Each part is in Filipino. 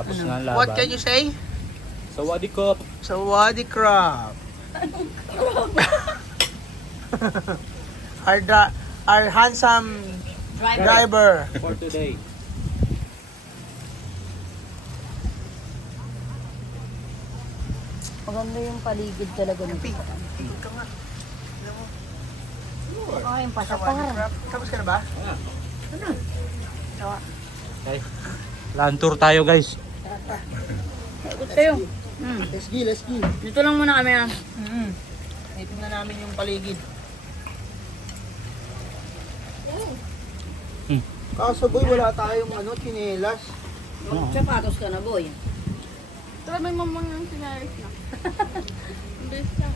Tapos na ang laban. What can you say? Sa Wadi Cup. Sawadi crab. our, dra- our handsome driver. For today. Maganda yung paligid talaga ng Pink. Pink ka nga. Pasapar. crab. Tapos ka na ba? Okay. Land tour tayo guys. Ikot kayo. Hmm. Let's go, let's go. Dito lang muna kami ah. Mm-hmm. Titingnan namin yung paligid. Hmm. Kaso boy, wala tayong ano, chinelas. Magsapatos ka na, boy. Tara, may mamang ng sinaris na. Ang bilis lang.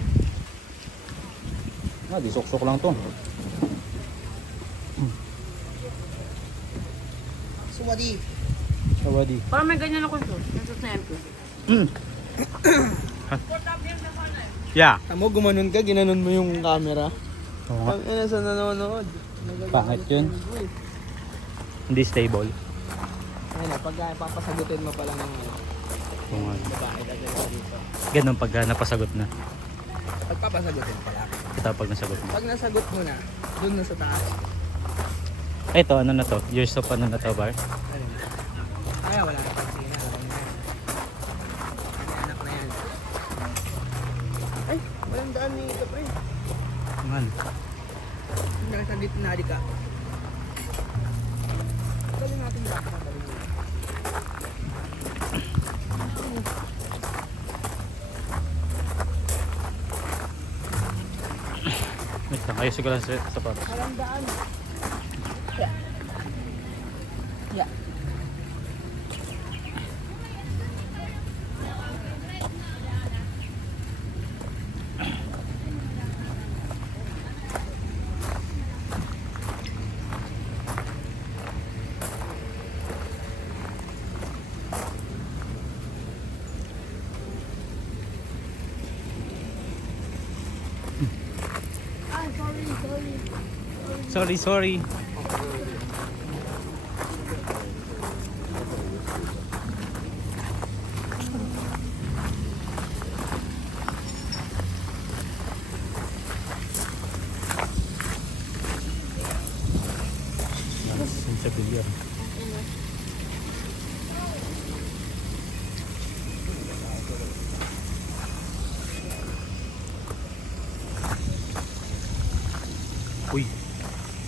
Ah, di sok-sok lang to. Sawadi. Sa Wadi. Parang may ganyan ako ito. Nasa temple. Mm. yeah. Tamo, gumanon ka, ginanon mo yung camera. Oo nga. Ang ina sa nanonood. Pangit yun. Hindi stable. Ayun na, pag papasagutin mo pa lang ng ano, Oo nga. babae, dadalhin dito. Ganun pag ah, napasagot na. Pag papasagutin pa lang. Ito pag nasagot na. Pag nasagot mo na, dun na sa taas. Ito, ano na to? Years of ano na to, bar? Ano na? Kaya wala na yan. Ano, anak na yan. Ay, walang daan ni ito pre. Man. Nasa dito na ka. Dali natin natin. Wait lang, ayos ko lang sa sapatos. Walang daan. Sorry, sorry. Yes, sa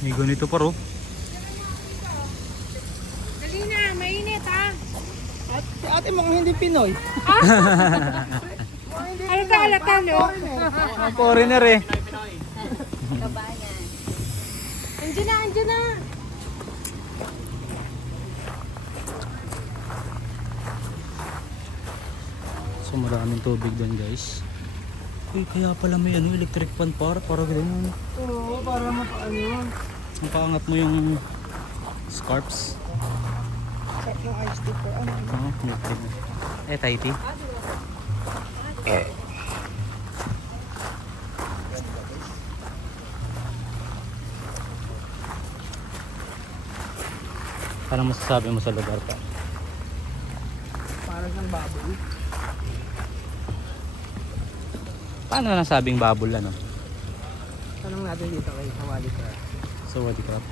may ganito pa ro. Dali na, mainit ha. At si ate mga hindi Pinoy. Halata, halata, no? Mga foreigner eh. Kabayan. Andiyan na, andiyan na. So maraming tubig doon guys. Uy, kaya pala may ano, electric fan para para ganun. Oo, para makaano. Ang paangat mo yung scarps. Check yung ice tea for ano. Oo, trig. Eh, tighty. Anong masasabi mo sa lugar ka? Para ng baboy. Paano nasabing babol ano? Tanong natin dito kay sa kamera. krap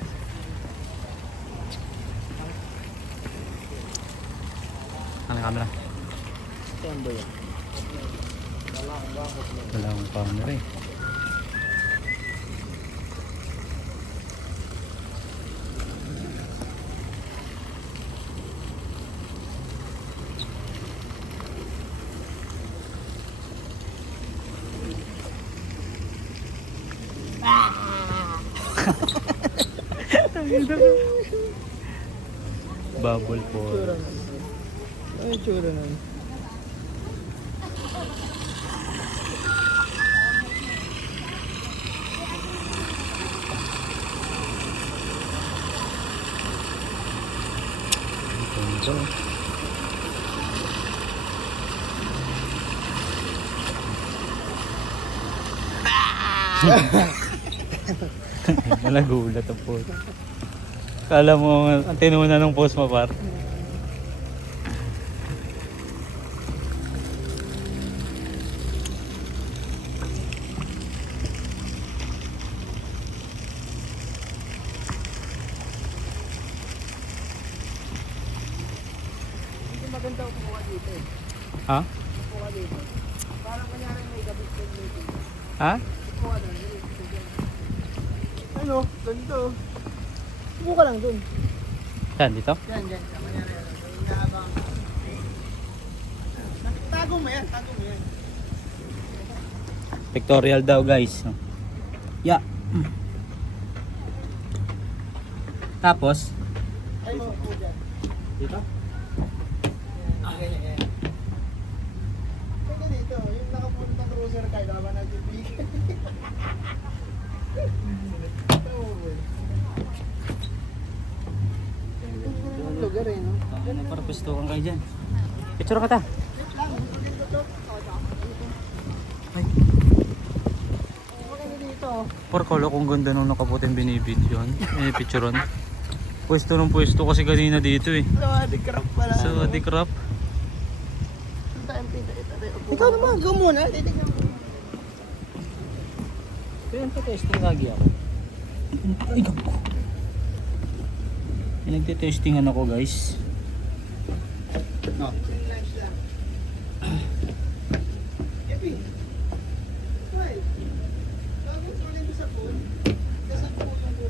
ano yung for nun. Ano yung tsura nun? Ito. Ang post. Kala mo, ang tinuna ng post mo par. maganda kumuha dito eh. Ha? Kumuha may gabi dito. Ha? Kumuha na. Ano? Ganito. Upo ka lang dun. Saan, dito? Yan, yan. Sa kunyari. may inaabang. Tago mo yan. Tago mo yan. Pictorial daw guys. Ya. Tapos, Ay mo, upo dyan. dito? Ah, dito. Yung nakapunta cruiser kayo, laban na tubig. lugar eh, no? Ano para pistukan kayo dyan? Picture ka ta. Ay, par kala kung ganda nung nakaputin binibidyon. Eh, picturean. Pwesto ng pwesto kasi kanina dito eh. So, adikrap pala. Sa Adikrap. Ikaw naman, go muna. Titignan mo. Kaya nagte-testing lagi ako. Ay, gago. May nagte-testingan ako guys. No.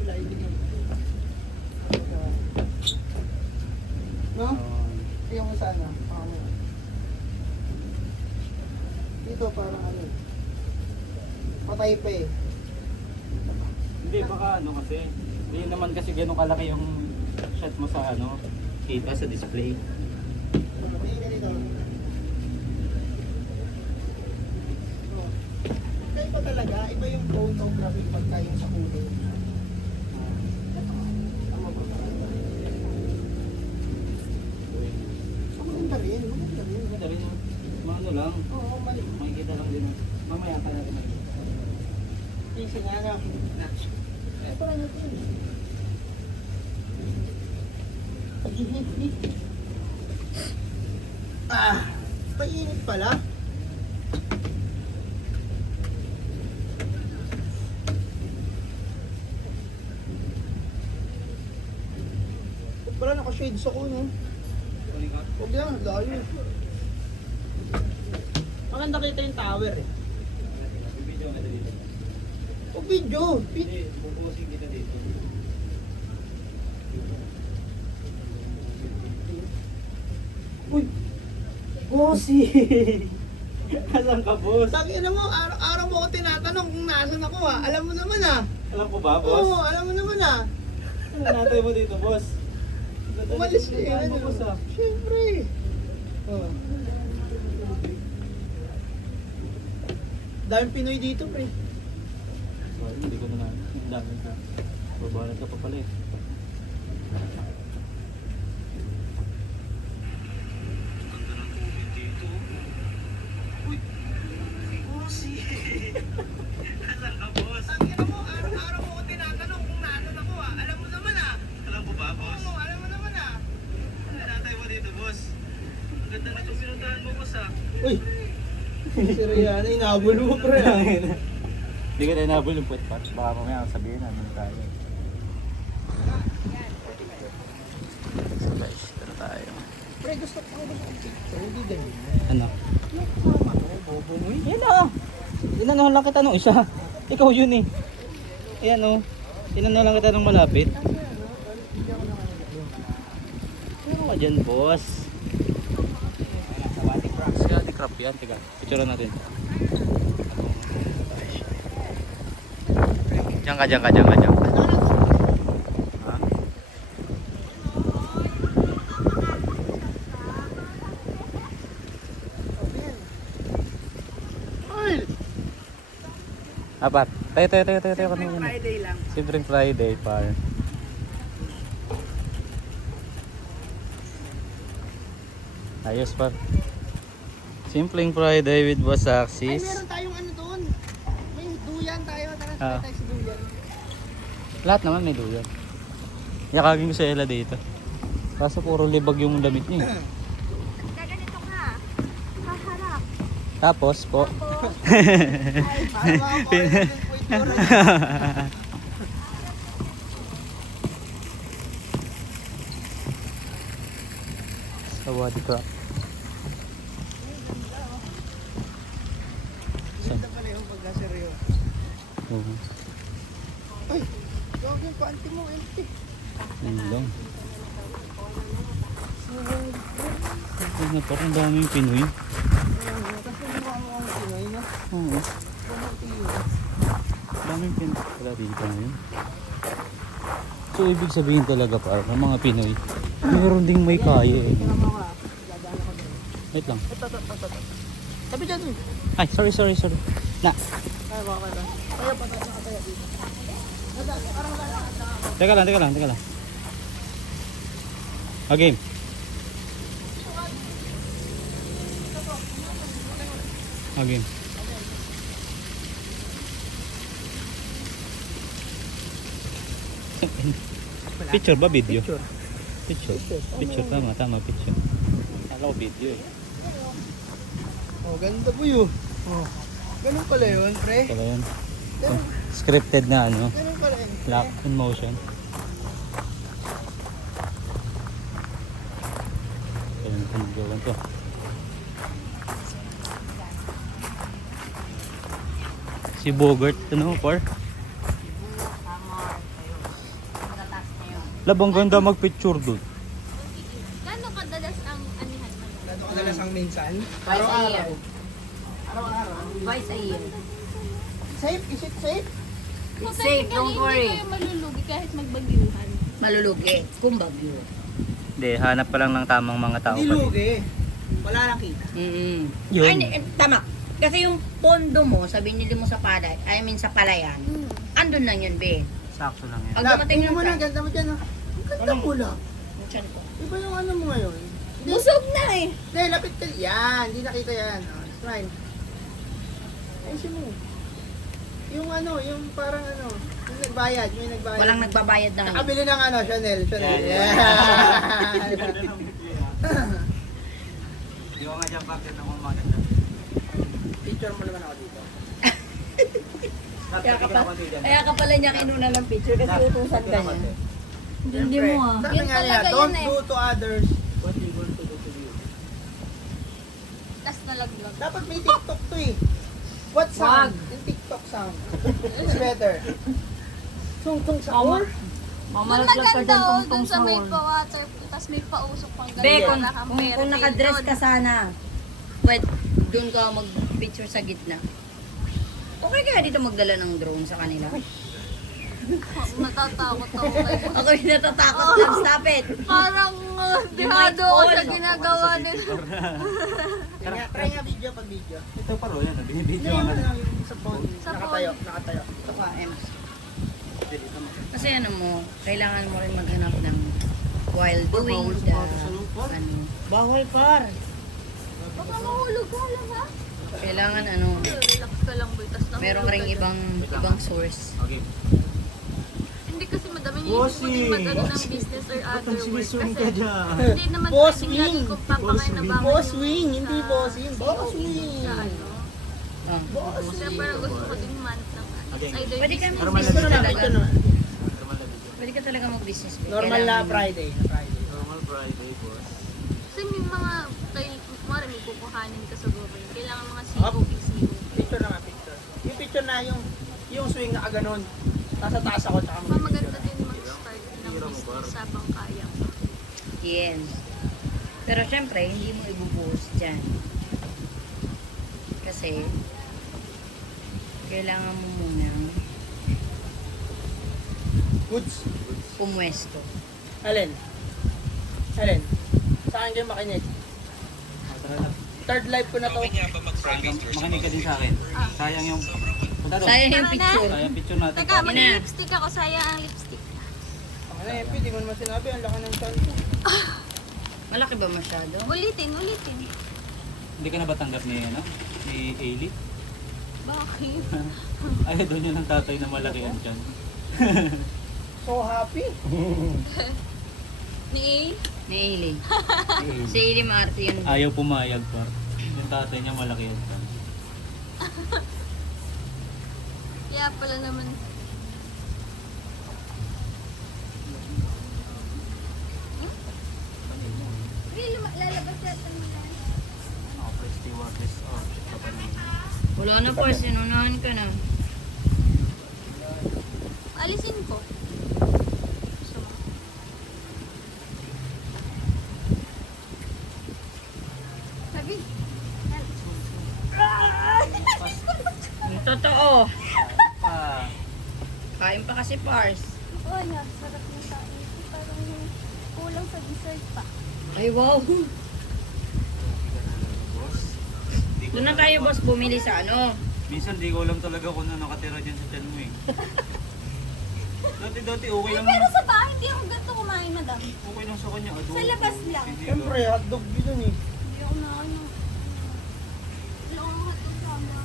Kulay. tingnan mo. No? Yung sana. Ano? Dito parang ano. Patay pa eh. Hindi, baka ano kasi. Hindi naman kasi ganun kalaki yung shot mo sa ano, kita sa display. Tingin ka dito. Oh. Kaya iba iba yung photography pagka yung sa kulay. Ba? Maganda rin, maganda rin. Maganda rin lang, Oo, mali. makikita lang din. Mamaya ka natin makikita. Easy nga na. Ito lang. Ah, painit pala. Naka-shades ako, no? Huwag lang, layo. Maganda kita yung tower eh. O video, video. Bubusin kita dito. Uy, bossy. Alam ka, boss? Sabi na mo, araw-araw mo ako tinatanong kung nasan ako ha. Alam mo naman ah. Alam ko ba, Oo, alam mo naman ah. Ano natay mo dito, boss? Umalis na. Ano, ah? Siyempre. Oh. Daming Pinoy dito, pre. Sorry, hindi ko na. Ang dami ka. Babalat ka pa pala eh. Sabi na mo, araw-araw mo ako tinatanong kung nasan ako ha. Alam mo naman ah. Alam ko ba, Oo, alam mo naman ah. Ano natay mo dito, boss? Ang ganda na itong pinuntahan mo, boss ah. Uy. Rihanna, inabol mo pre. Hindi ka na nabol yung puwet pa. Baka mamaya sabihin na ano tayo. So guys, tara tayo. Pre, gusto ko. Hindi ganyan. Ano? Bobo mo eh. Yan ah! Inanahan lang kita nung isa. Ikaw yun eh. Ayan oh. Inanahan lang kita nung malapit. Pero ka dyan, boss. Sa crap yan. Teka, picture natin. Diyan ka, diyan ka, diyan ka, diyan ka. Apat. Tayo, tayo, tayo, tayo, tayo. kanina. Friday lang. Simpleng Friday, par. Ayos, par. Simpleng Friday with Boss Ay, Axis. meron tayong ano doon. May duyan tayo. Tara, Ah. tayo sa duyan. Lahat naman may duyan. Yakagin ko sa Ella dito. Kaso puro libag yung damit niya. eh. Gaganito ka. Haharap. Tapos po. Para. Sa body crack. Saan? Yung pagkaseryo. Oo. Ay, gawag yung panty mo, empty. Yun lang. Ay, na parang daming Pinoy. Kasi mukha mo ang Pinoy, no? Oo. Daming Pinoy pala dito ngayon. So, ibig sabihin talaga para ng mga Pinoy, meron ding may kaya eh. Wait lang. Ito, ito, ito, ito. Sabi dyan, eh. Ay, sorry, sorry, sorry. Na, Ay, baka ka. Kaya pa tayo nakataya dito. Teka lang, teka lang, teka lang. Ah, game. Ah, game. Picture ba video? Picture. Picture. Picture, tama, tama, picture. Ko video eh. Oh, ganda po yun. Oh. Ganun pala yun, pre. Pala yun. Ganun, Scripted na ano, ganun pala yun. pre. lock in motion. Kaya natin magawan to. Si Bogart, ano, par? Labang ganda magpicture doon. Minsan. Twice a Araw-araw. year. Araw-araw. Twice a year. Safe? Is it safe? It's safe, don't worry. Hindi kayo malulugi kahit magbagyuhan. Malulugi. Kung bagyo. Hindi, hanap pa lang ng tamang mga tao Hindi lugi. Wala nang kita. Mm-hmm. Yun. Ay, eh, tama. Kasi yung pondo mo, sa binili mo sa palay, I mean sa palayan, andun lang yun, be. Sakto lang yan. Pag dumating tingnan yung mo na, ganda mo dyan. oh. Ang ganda mo lang. yung tiyan ko. Iba yung ano mo ngayon. Hindi, Busog na eh. Hindi, lapit ka. Yan, hindi nakita yan. Oh, smile. Ayusin mo. Yung ano, yung parang ano, yung nagbayad, yung nagbayad. Walang nagbabayad ng... Nakabili ng ano, Chanel, Chanel. Yeah. Yeah. Di ko nga dyan bakit ako maganda. Picture mo naman ako dito. Kaya ka, pa, kaya ka pala niya kinuna ng picture kasi utusan ka niya. Hindi mo ah. Yun talaga don't yun eh. do to others what you want to do to you. Nalaglag. Dapat may TikTok to eh. What Wag. sound? Yung TikTok sound. It's better. Tung tung sour? Doon Mamalaglag ka maganda dyan oh, tong sa may pa-water, tas may pausok pang Be, kung, kung, kung nakadress ka sana, pwede, doon ka mag-picture sa gitna. Okay kaya dito magdala ng drone sa kanila? Natatakot ako kayo. Ako yung natatakot lang, stop it! Parang uh, might ako sa ginagawa nila. Nga, try nga video pag video. Ito pa ro yan, binibidyo nga. ano, yung sa phone. Sa Nakatayo, nakatayo. Ito ka, Ems. Kasi ano mo, kailangan mo rin maghanap ng while doing the, ano, bawal par. Baka mahulog ka lang ha. Kailangan ano, Relax ka lang boy, merong ring ibang, ibang source. Okay. Hindi kasi madami iniisip ko din mag-ano ng business or other work. Kasi dyan? hindi naman Boss pwedeng wing. lagi kong papakain na baka Boss yung wing, hindi sa boss wing. Boss wing. Sa ano. Ah. Boss Kaya parang gusto ko din man ng ano. Okay. It's either Pwede ka business mag-business Picture na, talaga. na. Pwede ka talaga mag-business. babe. Normal na Kailangan- Friday. na Friday. Normal Friday, boss. Kasi may mga, kay, kumari may kukuhanin ka sa government. Kailangan mga. COP, COP. Picture na nga, picture. Yung picture na yung yung swing na kaganon. Nasa taas ako tsaka Pa maganda din mag-start ng business habang kaya. Yes. Pero syempre, hindi mo ibubuhos dyan. Kasi, kailangan mo munang Goods. pumwesto. Alin? Alin? Saan kayo makinig? Ah, tara na. Third live ko na to. Makinig ka din sa akin. Sayang yung... Sayang yung picture. Sayang picture natin. Teka, Yun na. mag-lipstick ako. Sayang ang lipstick. Ano eh, hindi mo naman sinabi. Ang laki ng chan ko. Malaki ba masyado? Ulitin, ulitin. Hindi ka na ba tanggap ni, ano? Ni Ailey? Bakit? Ay, doon yun ang tatay na malaki ang tiyan. So happy. Ni A? Ni Ailey. si Ailey Marte yun. Ayaw pumayag par. Yung tatay niya malaki ang tiyan. Kaya pala naman. Really, lalabas stewardess. Oh, shit ka pa naman. Wala na pa, sinunahan ka na. Alisin ko. Sabi, totoo. Kain pa kasi Pars. oh yan, sarap ng kain. Parang yung kulang sa dessert pa. Ay, wow. Doon na tayo, boss, bumili sa ano. Minsan di ko alam talaga kung ano nakatira dyan sa tiyan mo eh. Dati-dati okay lang. Pero sa bahay, hindi ako ganito kumain, madam. Okay lang sa kanya. Adobo. Sa labas lang. Siyempre, hotdog yun eh. Hindi ako na ano. Hindi ako hotdog sama.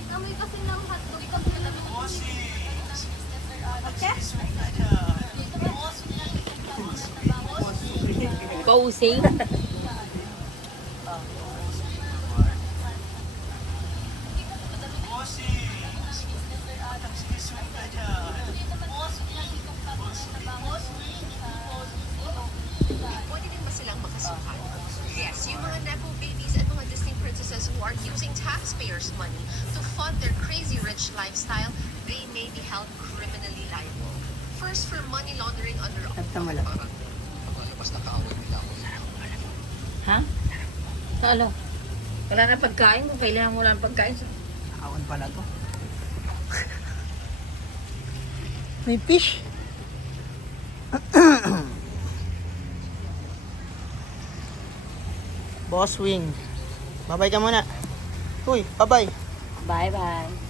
Kahit amoy kasi ng hotdog pag nalaman ko. Okay? Posing. Fund their crazy rich lifestyle, they may be held criminally liable. First, for money laundering under Tama lang. Ha? Talo. Wala na pagkain kung kailangan mo lang pagkain. Awan pala to. May fish. Boss Wing. Babay ka muna. Uy, babay. 拜拜。